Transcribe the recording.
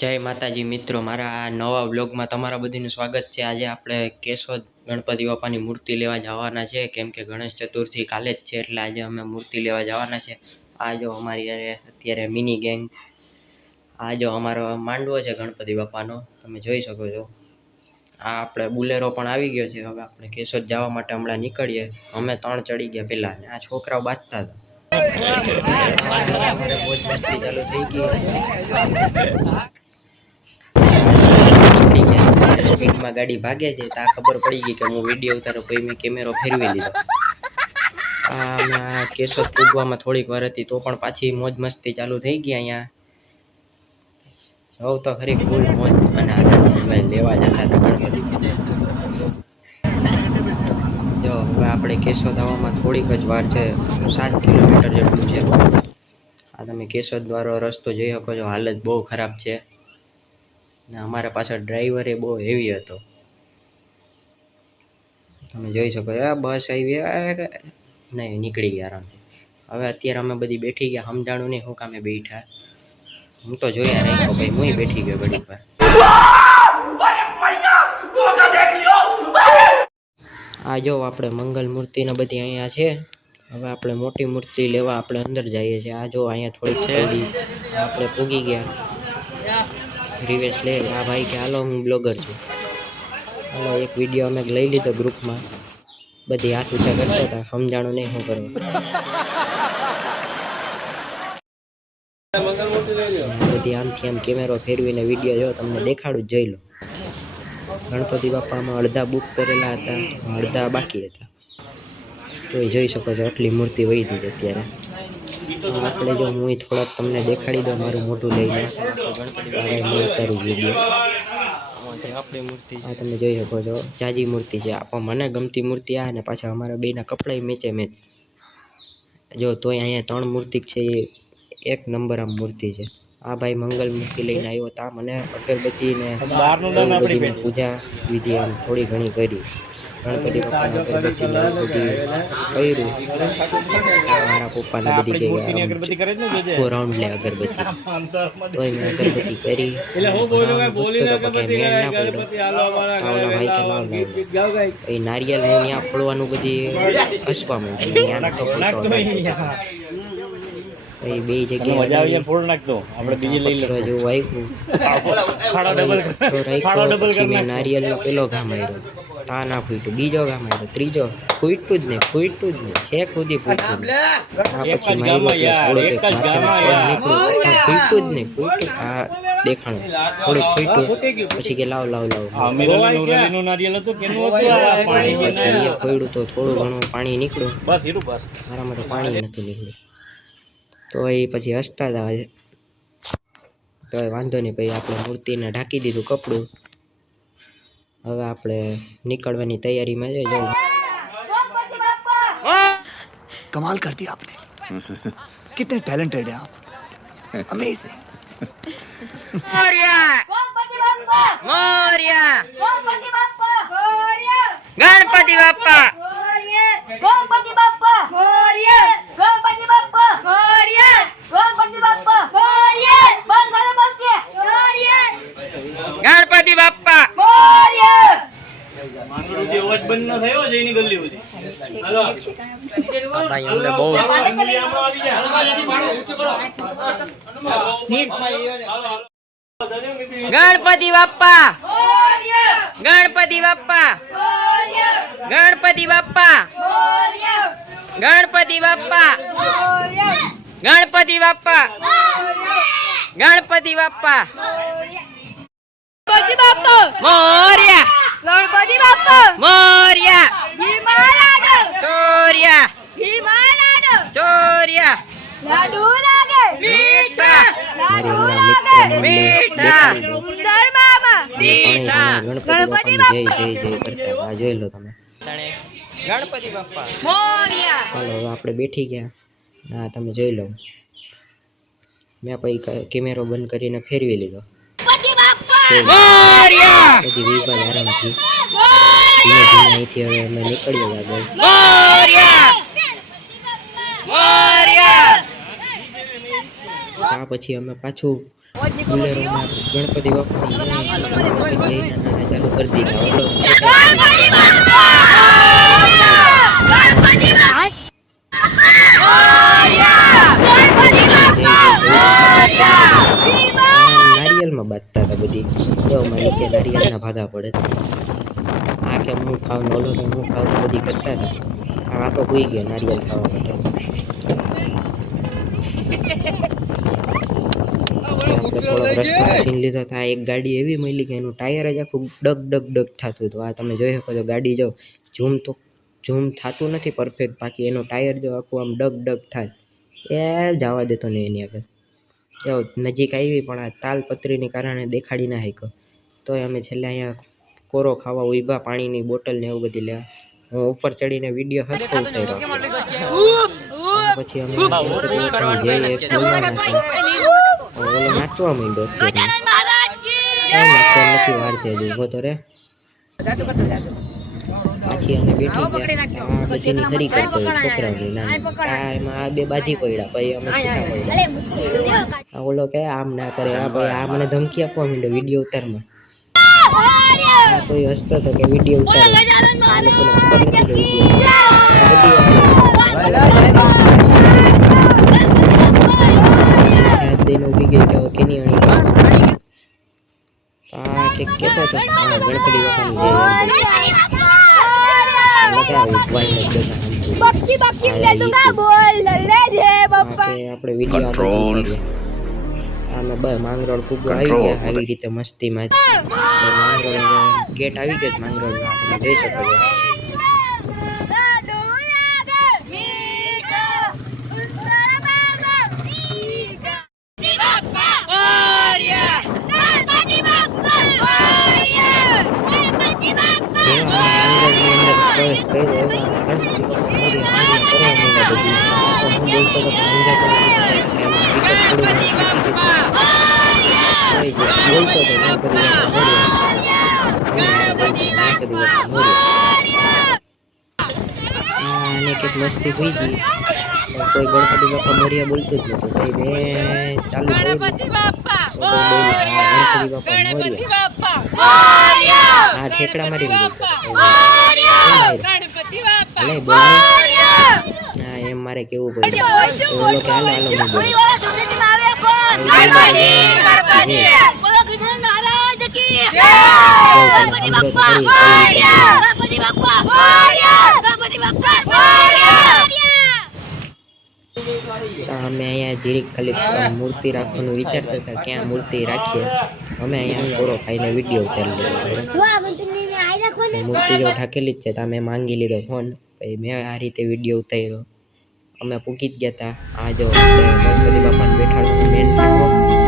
जय माताजी मित्रों, मारा नवा ब्लॉग में तमारा बधीनुं स्वागत है। आज आपणे केशोद गणपति बापानी मूर्ति लेवा जवाना छे, केम के गणेश चतुर्थी काले ज छे एटले आज अमे मूर्ति लेवा जवाना छे। आ जो अमारी अत्यारे मिनी गेंग, आ जो अमारो मांडवो छे गणपति बापानो, तमे जोई शको छो। आ आपणे बुलेरो पण आवी गयो छे। हवे आपणे केशोद जवा माटे हमणां નીકળીએ। अमे 3 चढ़ी गया पेला ने आ छोकराओ बाजता હતા। मोज मस्ती चालू थई गई। स्पीड में गाड़ी भागे छे तो खबर पड़ी गई कि हूँ वीडियो उतारो पछी मैं कैमरो फेरवी लीधो। आ केशोद पूगवामां थोड़ीक वार हती तो पण पाछी मोज मस्ती चालू थई गई। अहींया जो तो खरी फूल मोज अने आनंद में लेवा जता था गणपति। जो हवे आपणे केशोद आववामां थोड़ीक ज वार छे, 7 किलोमीटर जेटलुं छे। आ तमे केशोद वाळो रस्तो जोई शको छो। हालत बहु खराब छे ने अमारा पाछळ ड्राइवर बहुत हेवी हतो। तमे जोई शको छो। बस आवी नहीं निकળી गया आरामथी। हवे अत्यारे अमे बधी बेठी गया। समजाणुं नहीं शुं कामे बैठा। हूँ तो जोया राख्यो भाई, हुंय बैठी गयो घડીक वार। आ जो आपणे मंगल मूर्ति ने बधी अहींया छे। हवे आपणे मोटी मूर्ति लेवा आपणे अंदर जाईए छे। आ जो अहींया थोड़ीक चलदी आपणे पूगी गया। रिवेश ले आ भाई के हालो हूँ ब्लॉगर छूं, हालो एक विडियो अमे लई लीधो ग्रुप में। बधी हाथ ऊंचा करता था, समजाणुं नहीं शुं करवुं। बधी आमथी आम कैमरो फेरवीने विडियो जो तमने देखाडुं जोई लो। गणपति बापामां अर्धा बुक करेला हता, अर्धा बाकी हता। तो जोई शको छो आटली मूर्ति वही थी अत्यारे। आपणे जो हूँ थोड़ा तमने देखाड़ी दो मारुं मोटुं लईने। હવે હું ઉતારું વિડીયો। આ તમે જોઈ શકો છો જાજી મૂર્તિ છે। આ મને ગમતી મૂર્તિ આ ને પાછા અમારા બેના કપડાં મેચે મેચ। જો તોય અહીંયા 3 મૂર્તિ છે, એ એક નંબર આમ મૂર્તિ છે। આ ભાઈ મંગલ મૂર્તિ લઈને આવ્યો તા। મને અગરબત્તી ને બધી પૂજા વિધિ આમ થોડી ઘણી કરી। गणपति बापा अगरबत्ती ने बधी कर्युं। मारा पप्पा ने बधी आखो राउंड ले अगरबत्ती तो मैं अगरबत्ती करी। भाई के लाव लाव नारियल हूँ यहाँ फोड़वानुं बधी हसवा मांड्युं। बे जग्याए फोड़ नाखतो आपणे बीजे लई लेतो जो वाइफू खाडो डबल मैं नारियल नो पेलो घा मार्यो, ता ना फूट्यो, बीजो घा मार्यो, त्रीजो फूट्युं ज नहीं छेक सुधी फूट्युं। પછી માર્યો એક જ ગામમાં ફૂટ્યું જ નહીં, ફૂટ્યું આ દેખાણું થોડું ફૂટ્યું પછી કે લાવ લાવ લાવ નું નારિયેલ હતું કેનું હતું આ પાણી પછી ફોડ્યું તો થોડું ઘણું પાણી નીકળ્યું। બસ હીરું બસ મારામાં તો પાણી નથી નીકળ્યું। तो ये पछी हसता था। तो वांधो नहीं भाई, आपणे मूर्ति ने ढाकी दीधुं कपड़ू। हवे आपणे निकळवानी तैयारी में छे। जो कमाल कर दिया आपने। कितने टैलेंटेड है आप, अमेजिंग। मोरिया मोरिया गणपति बाप्पा मोरिया गणपति बाप्पा मोरिया गणपति बाप्पा मोरिया गणपति बाप्पा मोरिया गणपति बाप्पा मोरिया मंगल मूर्ति मोरिया गणपति बाप्पा मोरिया માંગળું જે અવાજ બંધ ન થયો જેની ગલ્લી હતી હાલો ભાઈ અમને બહુ આવી જા गणपति बाप्पा मोरिया गणपति बाप्पा मोरिया गणपति बाप्पा मोरिया गणपति बाप्पा मोरिया गणपति बाप्पा मोरिया गणपति बाप्पा गणपति बाप्पा मोरिया गणपति बाप्पा मोरिया हिमालय चोरिया हिमालय चोरिया लाडू लागे मीठा लाडू लागे मीठा सुंदर बाबा मीठा गणपति बाप्पा जय जय जय करता आ જોઈ લો તમે गणपति बाप्पा मोरिया। ચાલો હવે આપણે બેઠી ગયા। ના તમે જોઈ લો, મેં પછી કેમેરો બંધ કરીને ફેરવી લીધો। ગણપતિ બાપ્પા મોરિયા બધી વિભાગ આરામથી ધીમે ધીમે અહીંથી હવે અમે નીકળીએ આગળ। મોરિયા મોરિયા આ પછી અમે પાછું બુલેરોમાં ગણપતિ બાપાની ચાલુ કરી દીધા નારિયેલમાં બાંધતા હતા બધી એવામાં નીચે નારિયેલના ભાગા પડે આ કે હું ખાવ ને ઓલો કે હું ખાવ બધી કરતા હતા આ તો હોઈ ગયા નારિયેલ ખાવા માટે આપણે થોડો રસ્તો છીન લીધો હતા એક ગાડી એવી મળી કે એનું ટાયર જ આખું ડગ ડગ ડગ થતું હતું આ તમે જોઈ શકો છો ગાડી જો ઝૂમ થતું નથી પરફેક્ટ બાકી એનું ટાયર જો આખું આમ ડગ ડગ થાય એ જવા દેતો નહીં એની આગળ જો નજીક આવી પણ આ તાલપત્રીને કારણે દેખાડી ના શક્યો તોય અમે છેલ્લે અહીંયા કોરો ખાવા ઊભા પાણીની બોટલ ને એવું બધી લેવા હું ઉપર ચડીને વિડીયો હરખો ઉતાર્યો પછી અમે ઓલો નાચવા માંડ્યો અત્યારે નથી વાર છે હજી ઊભો તો રે પાછી અમે બેઠી ગયા આ બધીની હરી કરતો છોકરાઓની નાની એમાં આ બે બાધી પડ્યા પછી અમે છૂટા પડ્યા આ ઓલો કે આમ ના કરે આ ભાઈ આ મને ધમકી આપવા માંડ્યો વિડીયો ઉતારમાં આ કોઈ હસતો હતો કે વિડીયો ઉતારો આ લોકોને ખબર નથી કે વિડીયો દિન ઉભી ગઈ કે કેની અણી આ કે કેતો હતો ગણપતિ બાપાની આપણે વિડીયો આમે માંગરોળ ફૂગો આવી ગયા આવી રીતે મસ્તીમાં માંગરોળ ગેટ આવી ગયો માંગરોળમાં તમે જોઈ શકો છો પ્રવેશ કર્યો એવા ગણપતિ બાપા કંઈક મસ્તી થઈ ગઈ કોઈ ગણપતિ બાપા મોરિયા બોલતું જ નતું ભાઈ મેં ચાલુ ગણપતિ બાપા મોરિયા હા ઠેકડા મારી હા એમ મારે કેવું પડ્યું ઓલો કે હાલો હાલો અમે અહીંયા જીરીક ખાલી મૂર્તિ રાખવાનું વિચાર કરતા ક્યાં મૂર્તિ રાખીએ અમે અહીંયા પૂરો ખાઈને વિડીયો ઉતારી લીધો મૂર્તિ જો ઠાકેલી જ છે તો અમે માંગી લીધો ફોન પછી મેં આ રીતે વિડીયો ઉતાર્યો અમે પૂકી જ ગયા હતા આ જો ગણપતિ બાપાને બેઠાડવાનું મેન